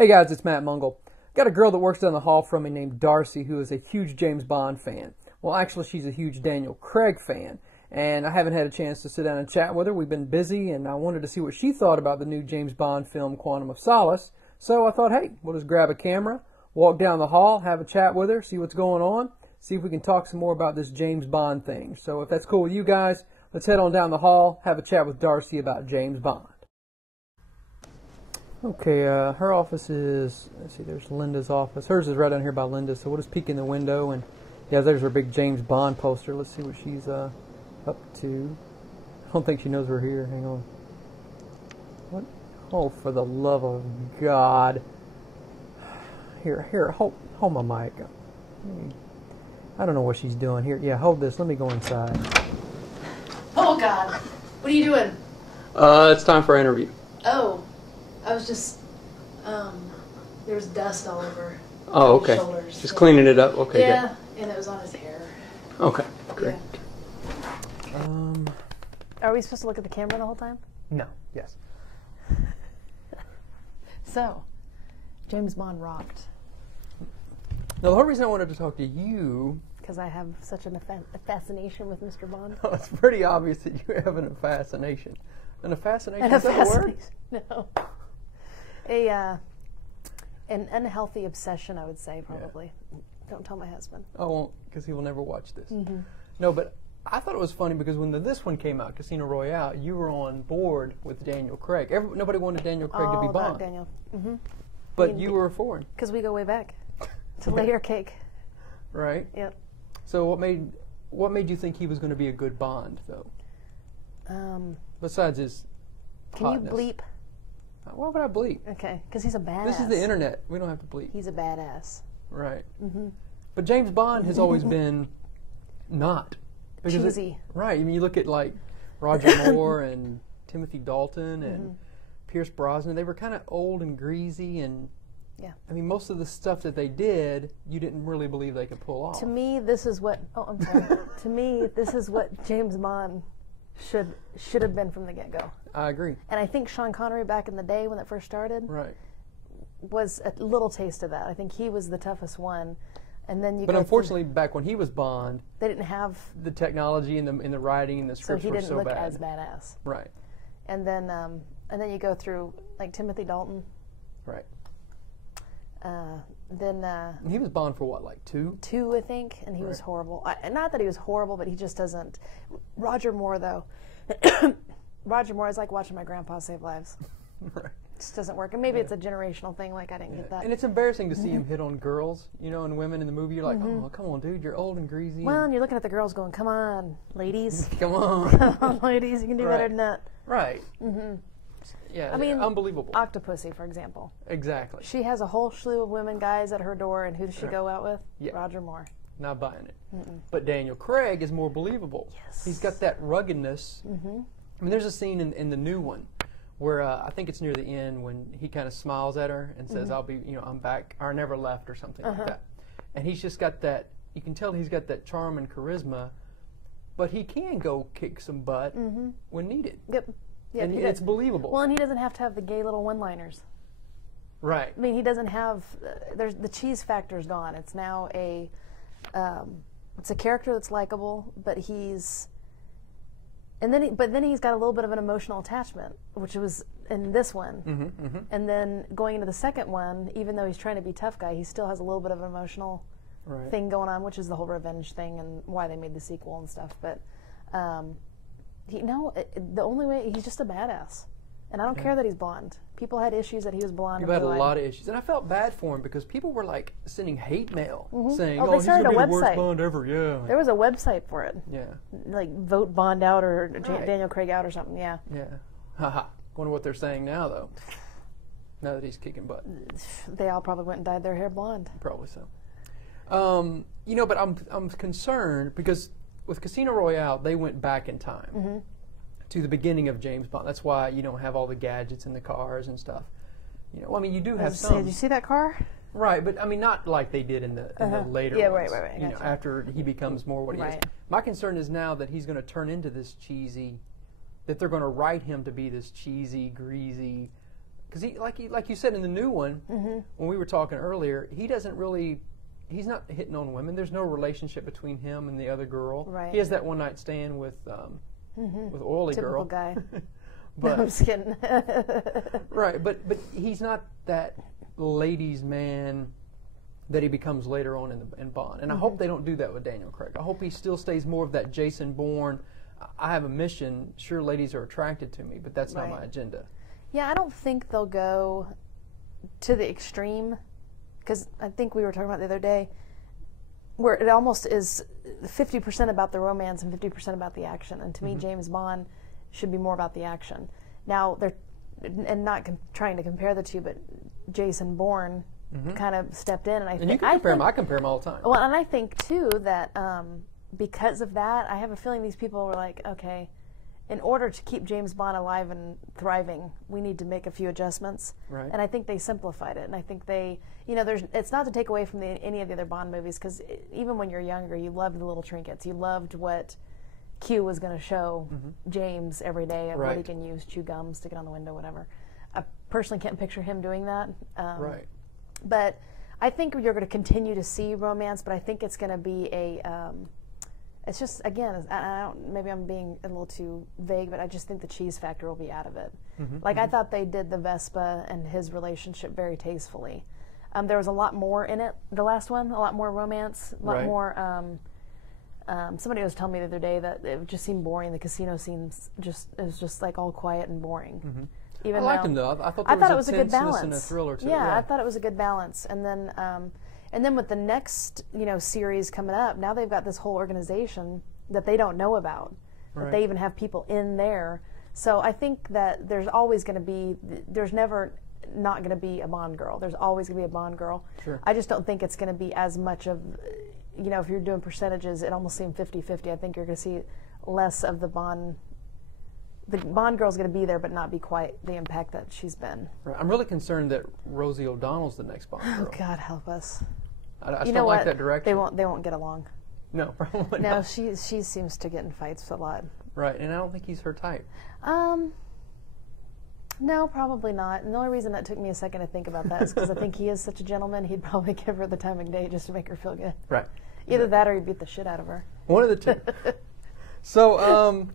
Hey guys, it's Matt Mungle. Got a girl that works down the hall from me named Darcy who is a huge James Bond fan. Well, actually, she's a huge Daniel Craig fan, and I haven't had a chance to sit down and chat with her. We've been busy, and I wanted to see what she thought about the new James Bond film, Quantum of Solace. So I thought, hey, we'll just grab a camera, walk down the hall, have a chat with her, see what's going on, see if we can talk some more about this James Bond thing. So if that's cool with you guys, let's head on down the hall, have a chat with Darcy about James Bond. Okay, her office is, let's see, there's Linda's office. Hers is right down here by Linda, so we'll just peek in the window, and yeah, there's her big James Bond poster. Let's see what she's up to. I don't think she knows we're here. Hang on. What? Oh, for the love of God. Here, hold my mic. I don't know what she's doing here. Yeah, hold this. Let me go inside. Oh, God. What are you doing? It's time for our interview. Oh. I was just, there's dust all over his shoulders. Just cleaning it up? Okay, yeah, good. and it was on his hair. Okay, great. Yeah. Are we supposed to look at the camera the whole time? No, yes. So, James Bond rocked. Now, the whole reason I wanted to talk to you... Because I have such a fascination with Mr. Bond. Oh, it's pretty obvious that you have a fascination. Is that a word? No. An unhealthy obsession, I would say, probably. Yeah. Don't tell my husband. I won't, because he will never watch this. Mm-hmm. No, but I thought it was funny because when this one came out, Casino Royale, you were on board with Daniel Craig. Nobody wanted Daniel Craig to be Bond. Daniel. Mm-hmm. But you were for him. Because we go way back to layer cake. Right? Yep. So what made you think he was going to be a good Bond, though? Besides his hotness. Can you bleep? Why would I bleep? Okay, because he's a badass. This is the internet. We don't have to bleep. He's a badass. Right. Mm-hmm. But James Bond has always been not. Cheesy. Right. I mean, you look at, like, Roger Moore and Timothy Dalton and Pierce Brosnan. They were kind of old and greasy, and yeah. I mean, most of the stuff that they did, you didn't really believe they could pull off. To me, this is what... Oh, I'm sorry. To me, this is what James Bond should have been from the get-go. I agree. And I think Sean Connery back in the day when it first started was a little taste of that. I think he was the toughest one. And then But unfortunately, back when he was Bond, they didn't have the technology and the writing and the scripts were so bad. So he didn't look as badass. Right. And then you go through like Timothy Dalton. Right. Then he was Bond for what, like two? Two, I think, and he was horrible. Not that he was horrible, but he just doesn't. Roger Moore, though. Roger Moore is like watching my grandpa save lives. Right. It just doesn't work. And maybe it's a generational thing, like I didn't get that. And it's embarrassing to see him hit on girls, and women in the movie. You're like, oh, come on, dude, you're old and greasy. Well, and you're looking at the girls going, come on, ladies. Come on. Come on, ladies, you can do better than that. Right. Yeah, I mean, unbelievable. Octopussy, for example. Exactly. She has a whole slew of women, guys at her door, and who does she go out with? Yeah. Roger Moore. Not buying it. But Daniel Craig is more believable. Yes. He's got that ruggedness. I mean, there's a scene in the new one where I think it's near the end when he kind of smiles at her and says, I'll be, I'm back, or never left, or something like that. And he's just got that, you can tell he's got that charm and charisma, but he can go kick some butt when needed. Yep. Yeah, and it's believable. Well, and he doesn't have to have the gay little one-liners. Right. I mean, he doesn't have. There's the cheese factor's gone. It's now it's a character that's likable, but he's. And then he's got a little bit of an emotional attachment, which was in this one. And then going into the second one, even though he's trying to be tough guy, he still has a little bit of an emotional thing going on, which is the whole revenge thing and why they made the sequel and stuff. But. The only way, he's just a badass. And I don't care that he's blonde. People had issues that he was blonde. People had a lot of issues. And I felt bad for him because people were like sending hate mail saying, they he's going to started be a the worst website. Bond ever, yeah. There was a website for it. Yeah. Like vote Bond out or Daniel Craig out or something, yeah. Yeah. Haha. Wonder what they're saying now, though. Now that he's kicking butt. They all probably went and dyed their hair blonde. Probably so. But I'm concerned because with Casino Royale, they went back in time to the beginning of James Bond. That's why you don't have all the gadgets in the cars and stuff. You do have some. Did you see that car? Right, but I mean, not like they did in the later ones. Right. After he becomes more what he is. My concern is now that he's going to turn into this cheesy, that they're going to write him to be this cheesy, greasy because like you said in the new one, when we were talking earlier, he's not hitting on women. There's no relationship between him and the other girl. Right. He has that one night stand with Oily Typical Girl. guy. But, No, I'm just kidding. right, but he's not that ladies' man that he becomes later on in Bond. And I hope they don't do that with Daniel Craig. I hope he still stays more of that Jason Bourne, I have a mission, sure ladies are attracted to me, but that's not my agenda. Yeah, I don't think they'll go to the extreme, because I think we were talking about the other day, where it almost is 50% about the romance and 50% about the action. And to me, James Bond should be more about the action. Now, they're, and not trying to compare the two, but Jason Bourne kind of stepped in, and I think you can compare him. I compare him all the time. Well, and I think too that because of that, I have a feeling these people were like, okay, in order to keep James Bond alive and thriving, we need to make a few adjustments. Right. And I think they simplified it. And I think they, it's not to take away from any of the other Bond movies, because even when you're younger, you loved the little trinkets. You loved what Q was going to show James every day, of what he can use, chew gum, stick it on the window, whatever. I personally can't picture him doing that. Right. But I think you're going to continue to see romance, but I think it's going to be it's just, again, I don't, maybe I'm being a little too vague, but I just think the cheese factor will be out of it. I thought they did the Vespa and his relationship very tastefully. There was a lot more in it, the last one, a lot more romance, a lot more, somebody was telling me the other day that it just seemed boring. The casino scenes it was just like all quiet and boring. Even I liked him though. I thought it was a good balance. And a thriller to it. Yeah, I thought it was a good balance. And then with the next series coming up, now they've got this whole organization that they don't know about. That they even have people in there. So I think that there's never not going to be a Bond girl. There's always going to be a Bond girl. Sure. I just don't think it's going to be as much of, if you're doing percentages, it almost seemed 50-50. I think you're going to see less of the Bond. The Bond girl's going to be there, but not be quite the impact that she's been. Right. I'm really concerned that Rosie O'Donnell's the next Bond girl. Oh, God help us. I just don't like that direction. They won't get along. No, probably no, not. she seems to get in fights a lot. Right, and I don't think he's her type. No, probably not. And the only reason that took me a second to think about that is because I think he is such a gentleman, he'd probably give her the time of day just to make her feel good. Right. Either that or he'd beat the shit out of her. One of the two. So,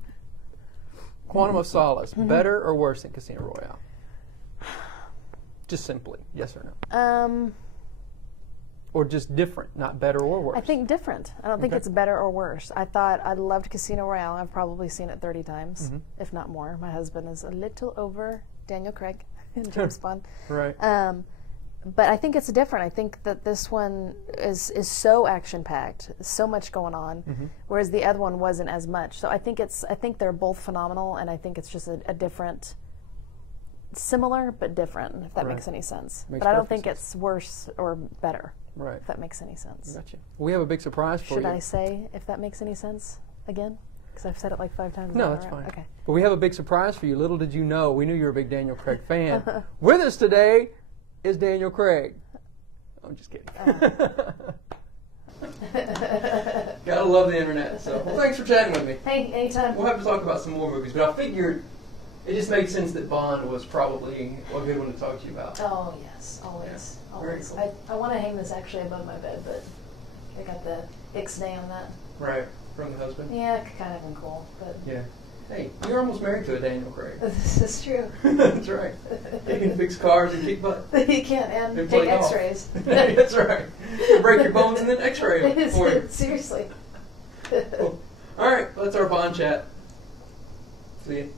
Quantum of Solace, better or worse than Casino Royale? Just simply, yes or no? Or just different, not better or worse? I think different. I don't think it's better or worse. I loved Casino Royale. I've probably seen it 30 times, if not more. My husband is a little over Daniel Craig and James Bond. Right. But I think it's different. I think that this one is so action-packed, so much going on, whereas the other one wasn't as much. So I think they're both phenomenal, and I think it's just a different, similar but different, if that makes any sense. But I don't think it's worse or better. Right. If that makes any sense. Gotcha. We have a big surprise for you. Should I say if that makes any sense again? Because I've said it like 5 times. No, that's fine. Okay. But we have a big surprise for you. Little did you know, we knew you were a big Daniel Craig fan. With us today is Daniel Craig. I'm just kidding. Gotta love the internet. So, well, thanks for chatting with me. Hey, anytime. We'll have to talk about some more movies, but I figured it just made sense that Bond was probably a good one to talk to you about. Oh, yes, always. Yeah. Always. Cool. I want to hang this actually above my bed, but I got the Ixnay on that. Right, from the husband. Yeah, it kind of been cool, but Yeah. Hey, you're almost married to a Daniel Craig. this is true. That's right. You can fix cars and kick butt. You can, and And take play golf. X-rays. That's right. You break your bones and then X-ray them for you. Seriously. Cool. All right, that's our Bond chat. See you.